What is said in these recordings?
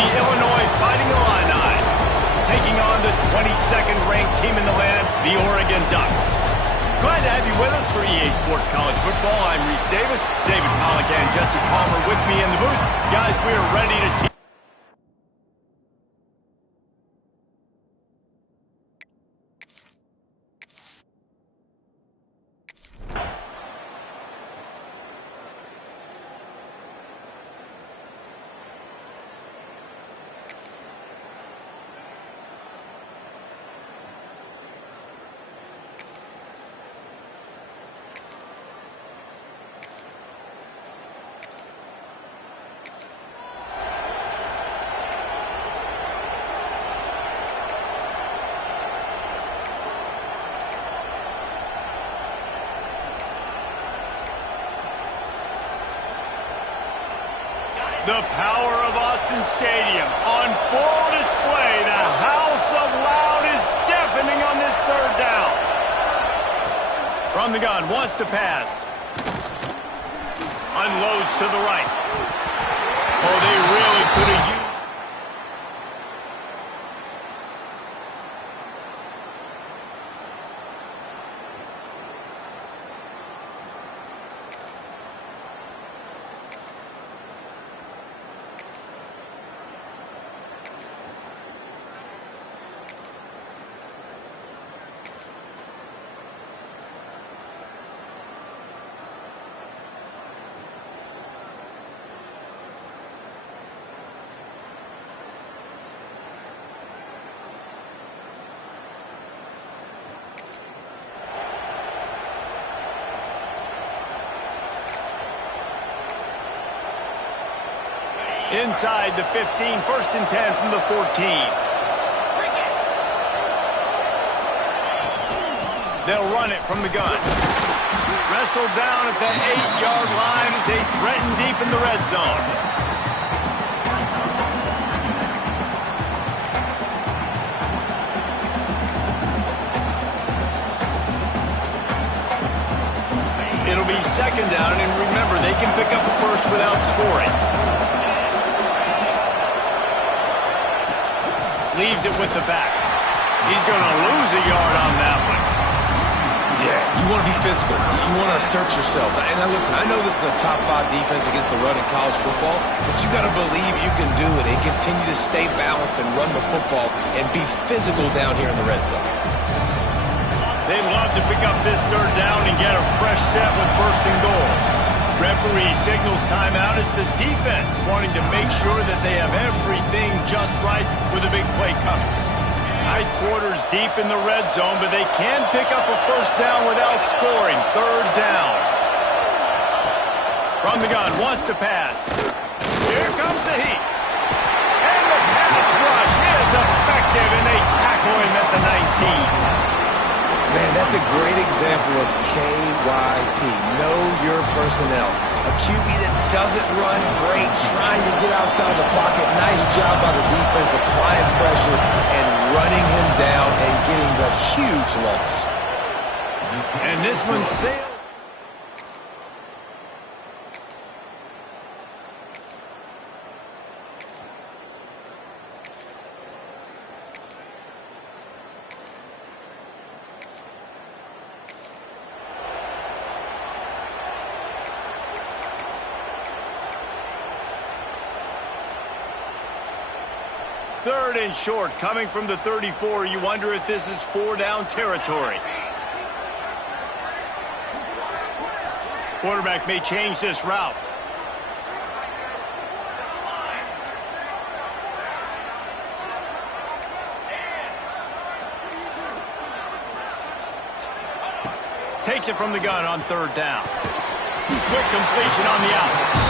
the Illinois Fighting Illini, taking on the 22nd ranked team in the land, the Oregon Ducks. Glad to have you with us for EA Sports College Football. I'm Reese Davis, David Pollack and Jesse Palmer with me in the booth. Guys, we are ready to team. The power of Autzen Stadium on full display. The house of loud is deafening on this third down. From the gun, wants to pass. Unloads to the right. Oh, they really could have used. Inside the 15, first and 10 from the 14. They'll run it from the gun. Wrestled down at the 8-yard line as they threaten deep in the red zone. It'll be second down, and remember, they can pick up a first without scoring. Leaves it with the back. He's going to lose a yard on that one. Yeah, you want to be physical. You want to assert yourselves. And now listen, I know this is a top 5 defense against the run in college football, but you got to believe you can do it and continue to stay balanced and run the football and be physical down here in the red zone. They'd love to pick up this third down and get a fresh set with first and goal. Referee signals timeout as the defense wanting to make sure that they have everything just right with a big play coming. Tight quarters deep in the red zone, but they can pick up a first down without scoring. Third down. From the gun, wants to pass. Here comes the heat. And the pass rush is effective, and they tackle him at the 19. Man, that's a great example of KYP. Know your personnel. A QB that doesn't run great, trying to get outside the pocket. Nice job by the defense applying pressure and running him down and getting the huge loss. And this one sails. Third and short, coming from the 34. You wonder if this is 4-down territory. Quarterback may change this route. Takes it from the gun on third down. Quick completion on the out.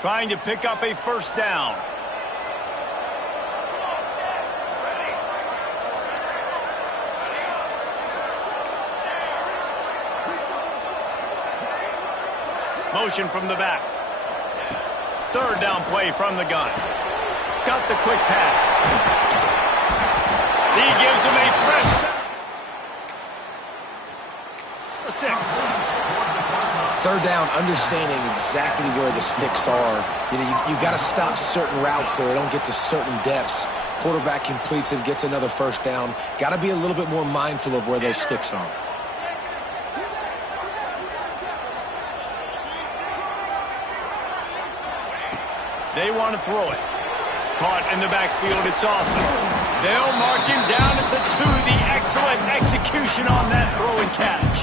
Trying to pick up a first down. Motion from the back. Third down play from the gun. Got the quick pass. He gives him a fresh set. 6. Third down, understanding exactly where the sticks are. You got to stop certain routes so they don't get to certain depths. Quarterback completes it, gets another first down. Got to be a little bit more mindful of where those sticks are. They want to throw it. Caught in the backfield, it's awesome. They'll mark him down at the 2. The excellent execution on that throw and catch.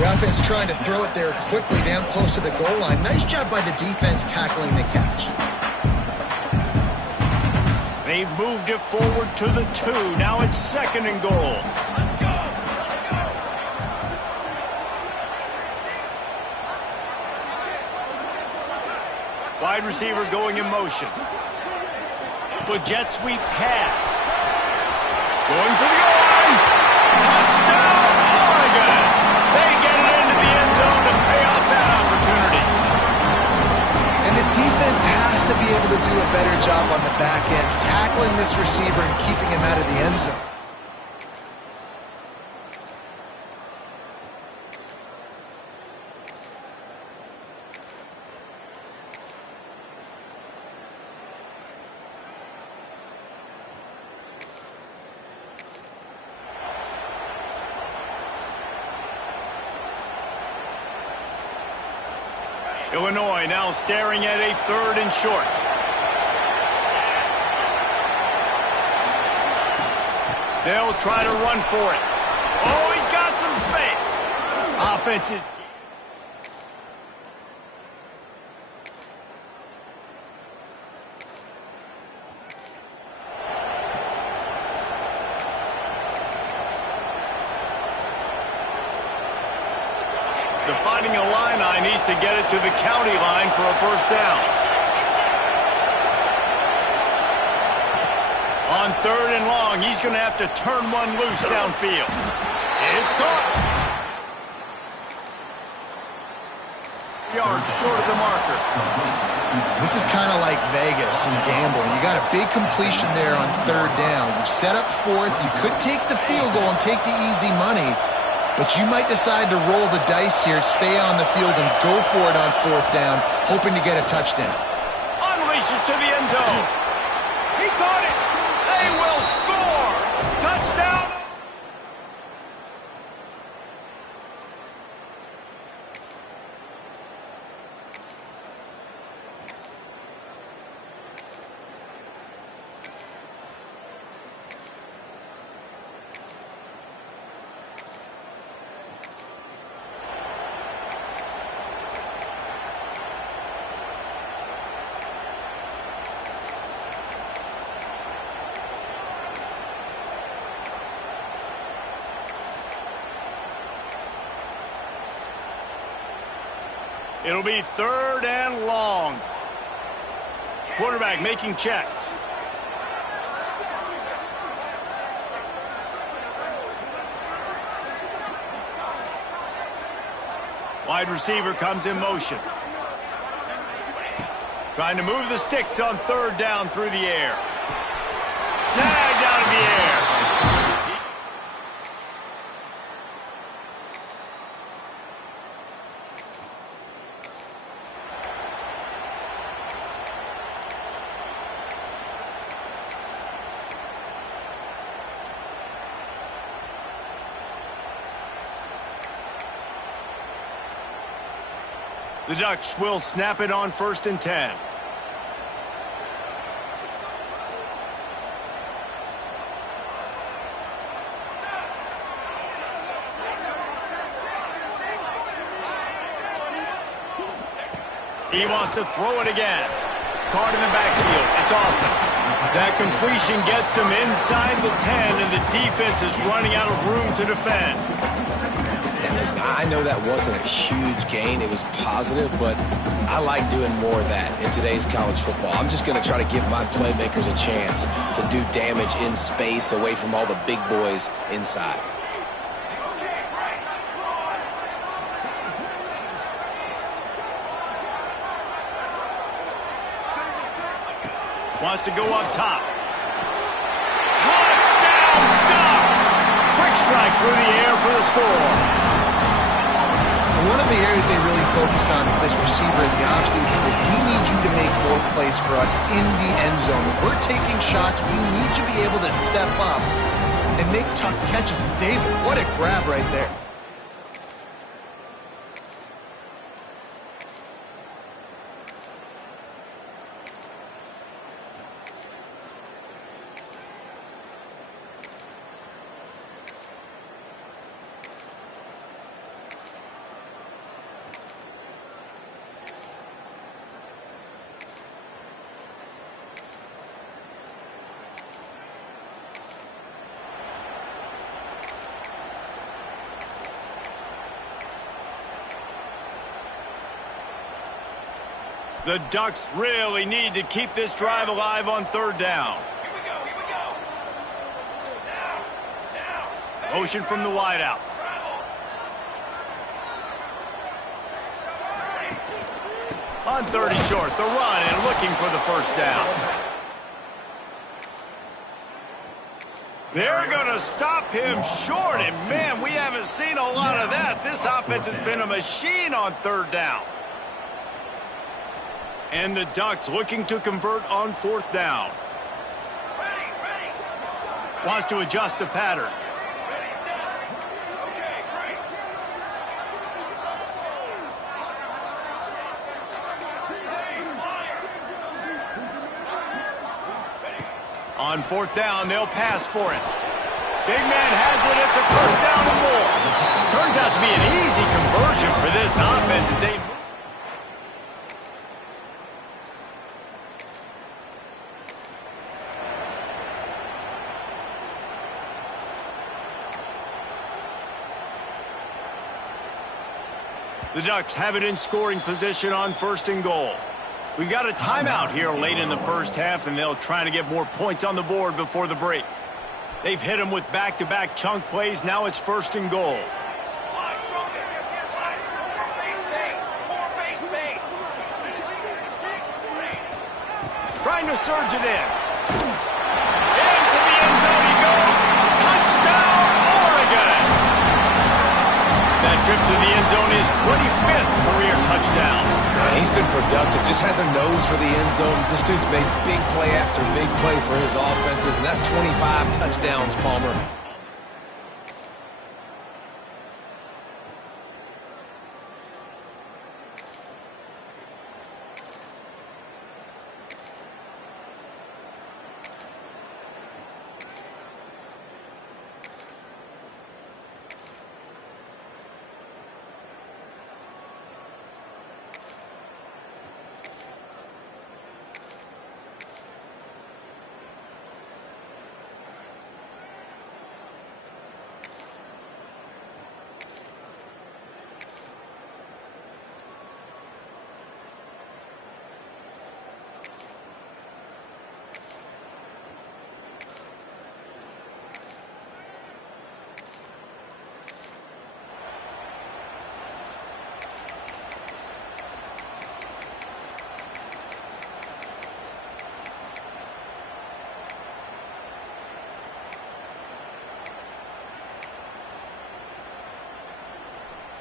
The offense trying to throw it there quickly down close to the goal line. Nice job by the defense tackling the catch. They've moved it forward to the 2. Now it's 2nd and goal. Wide receiver going in motion. With jet sweep pass. Going for the goal line. Touchdown, Oregon. They get it into the end zone to pay off that opportunity. And the defense has to be able to do a better job on the back end, tackling this receiver and keeping him out of the end zone. Illinois now staring at a 3rd and short. They'll try to run for it. Oh, he's got some space. Offense is... The Fighting Illini needs to get it to the county line for a first down. On 3rd and long, he's going to have to turn one loose downfield. It's caught. Yards short of the marker. This is kind of like Vegas and gambling. You got a big completion there on 3rd down. You set up 4th. You could take the field goal and take the easy money. But you might decide to roll the dice here, stay on the field, and go for it on 4th down, hoping to get a touchdown. Unleashes to the end zone. He caught it. They will score. Touchdown. It'll be 3rd and long. Quarterback making checks. Wide receiver comes in motion. Trying to move the sticks on 3rd down through the air. Snagged out of the air. The Ducks will snap it on 1st and 10. He wants to throw it again. Caught in the backfield. It's awesome. That completion gets them inside the 10, and the defense is running out of room to defend. And listen, I know that wasn't a huge gain. It was positive, but I like doing more of that in today's college football. I'm just going to try to give my playmakers a chance to do damage in space away from all the big boys inside. Wants to go up top. Touchdown, Ducks! Quick strike through the air for the score. One of the areas they really focused on for this receiver in the offseason was we need you to make more plays for us in the end zone. When we're taking shots, we need you to be able to step up and make tough catches. And David, what a grab right there. The Ducks really need to keep this drive alive on third down. Here we go. Now. Motion from the wideout. On 30 short, the run and looking for the first down. They're going to stop him short, and man, we haven't seen a lot of that. This offense has been a machine on third down. And the Ducks looking to convert on fourth down. Ready. Wants to adjust the pattern. Ready, set. Okay, great. On fourth down, they'll pass for it. Big man has it. It's a first down and more. Turns out to be an easy conversion for this offense as they... The Ducks have it in scoring position on first and goal. We got a timeout here late in the first half, and they'll try to get more points on the board before the break. They've hit them with back-to-back chunk plays. Now it's first and goal. Trying to surge it in. Into the end zone he goes. Touchdown, Oregon! That trip to the end zone is 25th career touchdown. He's been productive, just has a nose for the end zone. This dude's made big play after big play for his offenses, and that's 25 touchdowns, Palmer.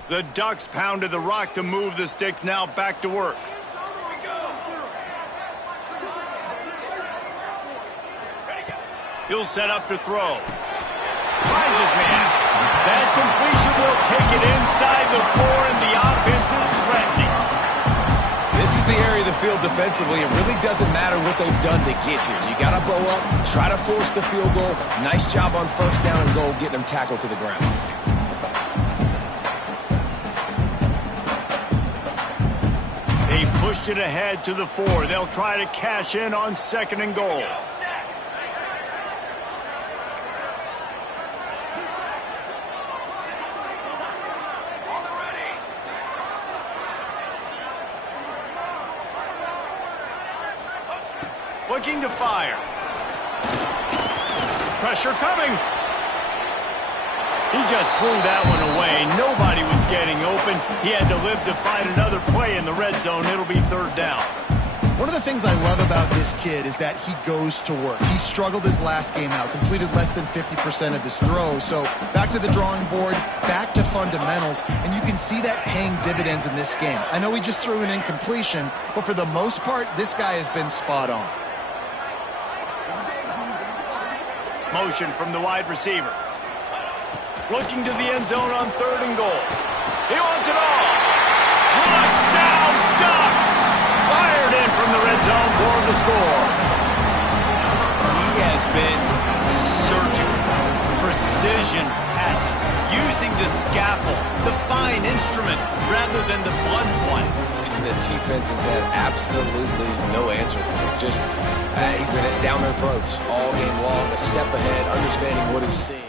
The Ducks pounded the rock to move the sticks. Now back to work. He'll set up to throw. Finds his man. That completion will take it inside the 4, and the offense is threatening. This is the area of the field defensively. It really doesn't matter what they've done to get here. You got to bow up, try to force the field goal. Nice job on first down and goal, getting them tackled to the ground. They pushed it ahead to the 4. They'll try to cash in on second and goal. Looking to fire. Pressure coming. He just threw that one away. Nobody was getting open. He had to live to find another play in the red zone. It'll be third down. One of the things I love about this kid is that he goes to work. He struggled his last game out, completed less than 50% of his throws. So back to the drawing board, back to fundamentals, and you can see that paying dividends in this game. I know he just threw an incompletion, but for the most part, this guy has been spot on. Motion from the wide receiver. Looking to the end zone on 3rd and goal. He wants it all. Touchdown, Ducks! Fired in from the red zone for the score. He has been surgical. Precision passes. Using the scalpel, the fine instrument, rather than the blunt one. And the defense has had absolutely no answer for him. Just, he's been down their throats all game long, a step ahead, understanding what he's seeing.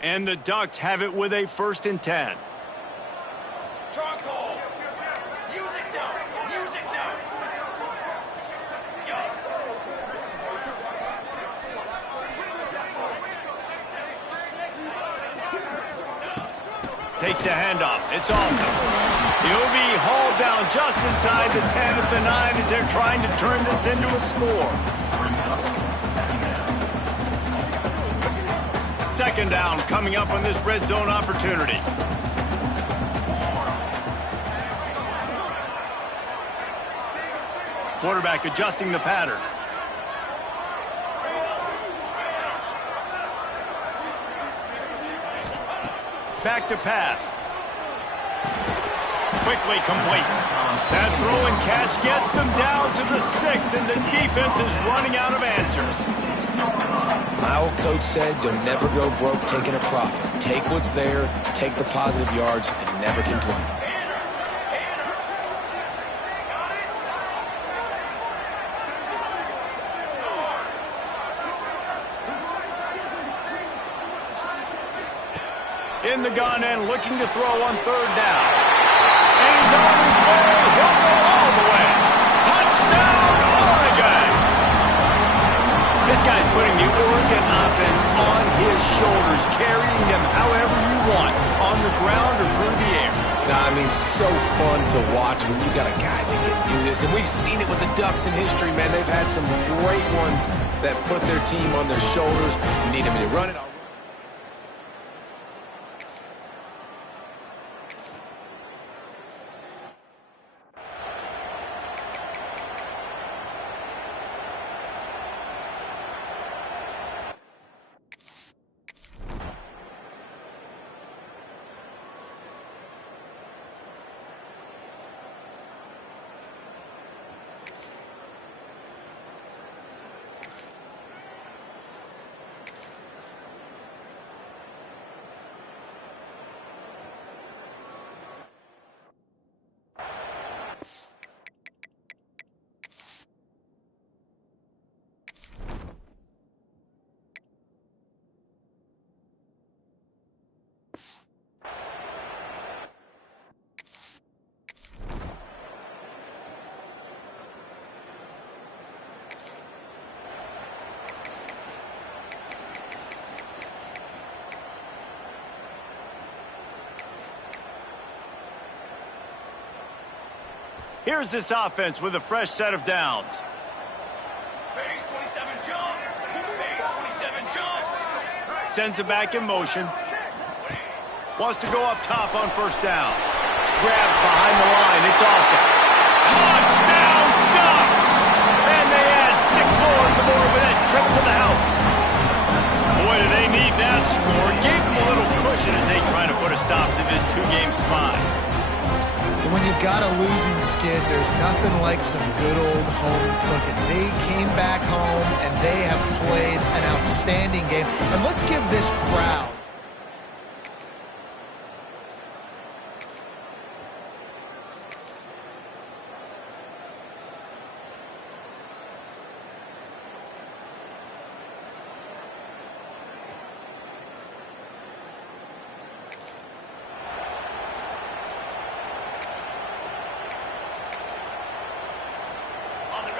And the Ducks have it with a 1st and 10. Charcoal. Music now. Music now. Yo. Takes the handoff. It's awesome. He'll be hauled down just inside the 10 at the 9 as they're trying to turn this into a score. 2nd down coming up on this red zone opportunity. Quarterback adjusting the pattern. Back to pass. Quickly complete. That throw and catch gets them down to the 6, and the defense is running out of answers. My old coach said you'll never go broke taking a profit. Take what's there, take the positive yards, and never complain. In the gun and looking to throw on 3rd down. And he's on his way. He'll go all the way. Touchdown, Oregon! This guy's putting the Oregon offense on his shoulders, carrying them however you want, on the ground or through the air. I mean, so fun to watch when you got a guy that can do this. And we've seen it with the Ducks in history, man. They've had some great ones that put their team on their shoulders. You need them to run it. Here's this offense with a fresh set of downs. Base 27 jump. Base 27 sends it back in motion. Wants to go up top on first down. Grab behind the line. It's awesome. Touchdown Ducks! And they add 6 more to the board with that trip to the house. Boy, do they need that score. Gave them a little cushion as they try to put a stop to this 2-game slide. When you've got a losing skid, there's nothing like some good old home cooking. They came back home, and they have played an outstanding game. And let's give this crowd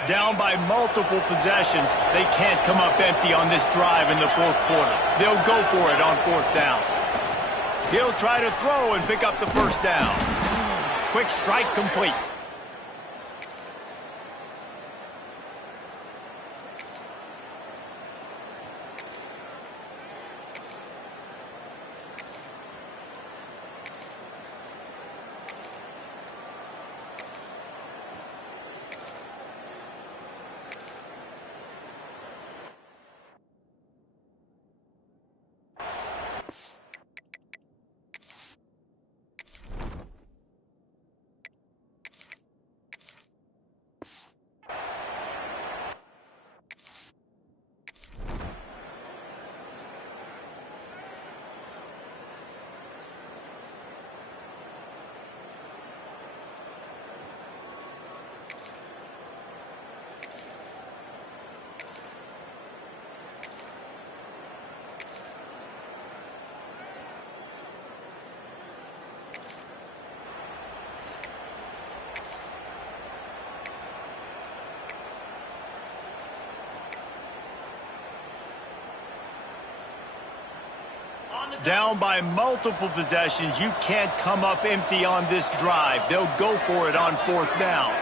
down by multiple possessions. They can't come up empty on this drive in the fourth quarter. They'll go for it on fourth down. He'll try to throw and pick up the first down. Quick strike complete. Down by multiple possessions. You can't come up empty on this drive. They'll go for it on fourth down.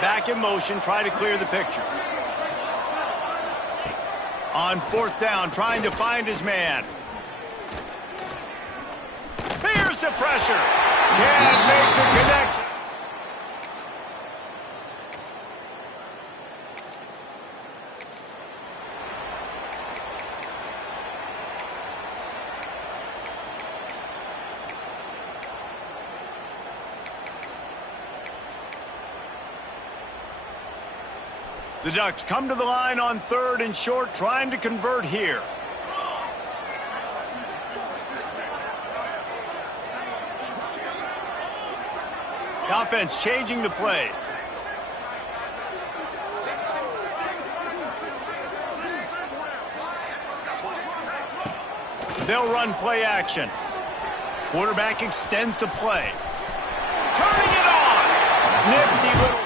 Back in motion, try to clear the picture. On fourth down, trying to find his man. Here's the pressure. Can't make the connection. The Ducks come to the line on third and short, trying to convert here. The offense changing the play. They'll run play action. Quarterback extends the play. Turning it on. Nifty little.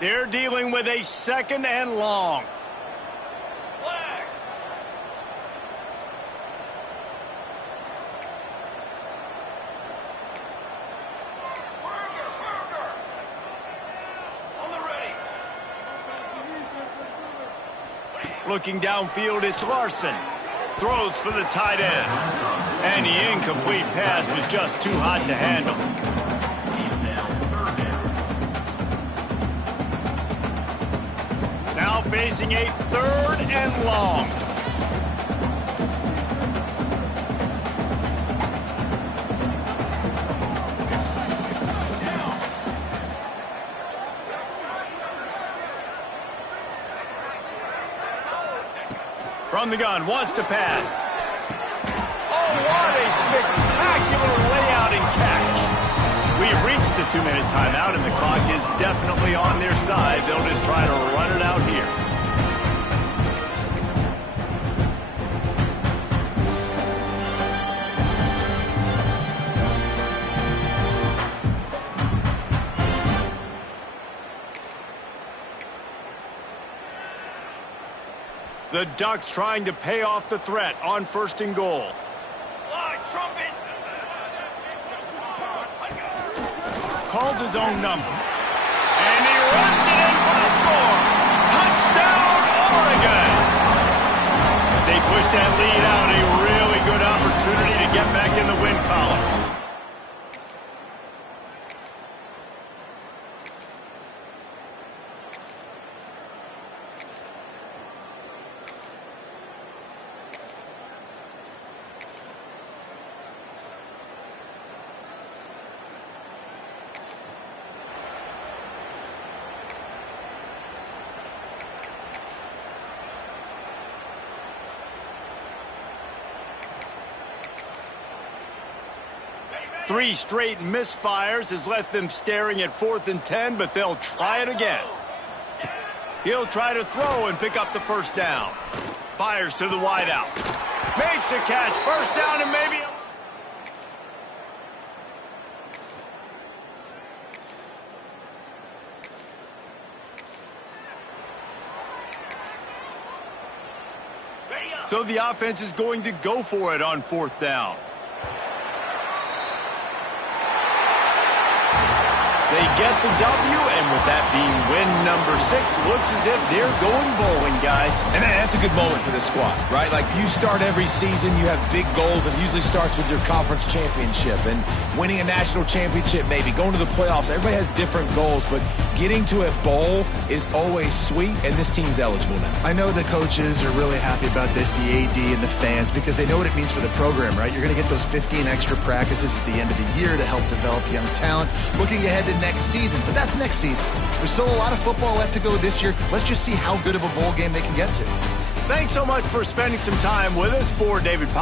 They're dealing with a second and long. Flag. Burger. On the ready. Looking downfield, it's Larson. Throws for the tight end. And the incomplete pass was just too hot to handle. Now facing a third and long. from the gun, wants to pass. Oh, what a spectacular layout and catch. We've reached the 2-minute timeout, and the clock is definitely on their side. They'll just try to run it out here. The Ducks trying to pay off the threat on 1st and goal. Line, trumpet. Calls his own number. And he runs it in for the score. Touchdown, Oregon! As they push that lead out, a really good opportunity to get back in the win column. Three straight misfires has left them staring at 4th and 10, but they'll try it again. He'll try to throw and pick up the 1st down. Fires to the wideout. Makes a catch. 1st down and maybe... So the offense is going to go for it on 4th down. They get the W, and with that being win number 6, looks as if they're going bowling, guys. And man, that's a good moment for this squad, right? Like, you start every season, you have big goals, and usually starts with your conference championship and winning a national championship, maybe going to the playoffs. Everybody has different goals, but getting to a bowl is always sweet, and this team's eligible now. I know the coaches are really happy about this, the AD and the fans, because they know what it means for the program, right? You're going to get those 15 extra practices at the end of the year to help develop young talent. Looking ahead to next season, but that's next season. There's still a lot of football left to go this year. Let's just see how good of a bowl game they can get to. Thanks so much for spending some time with us. For David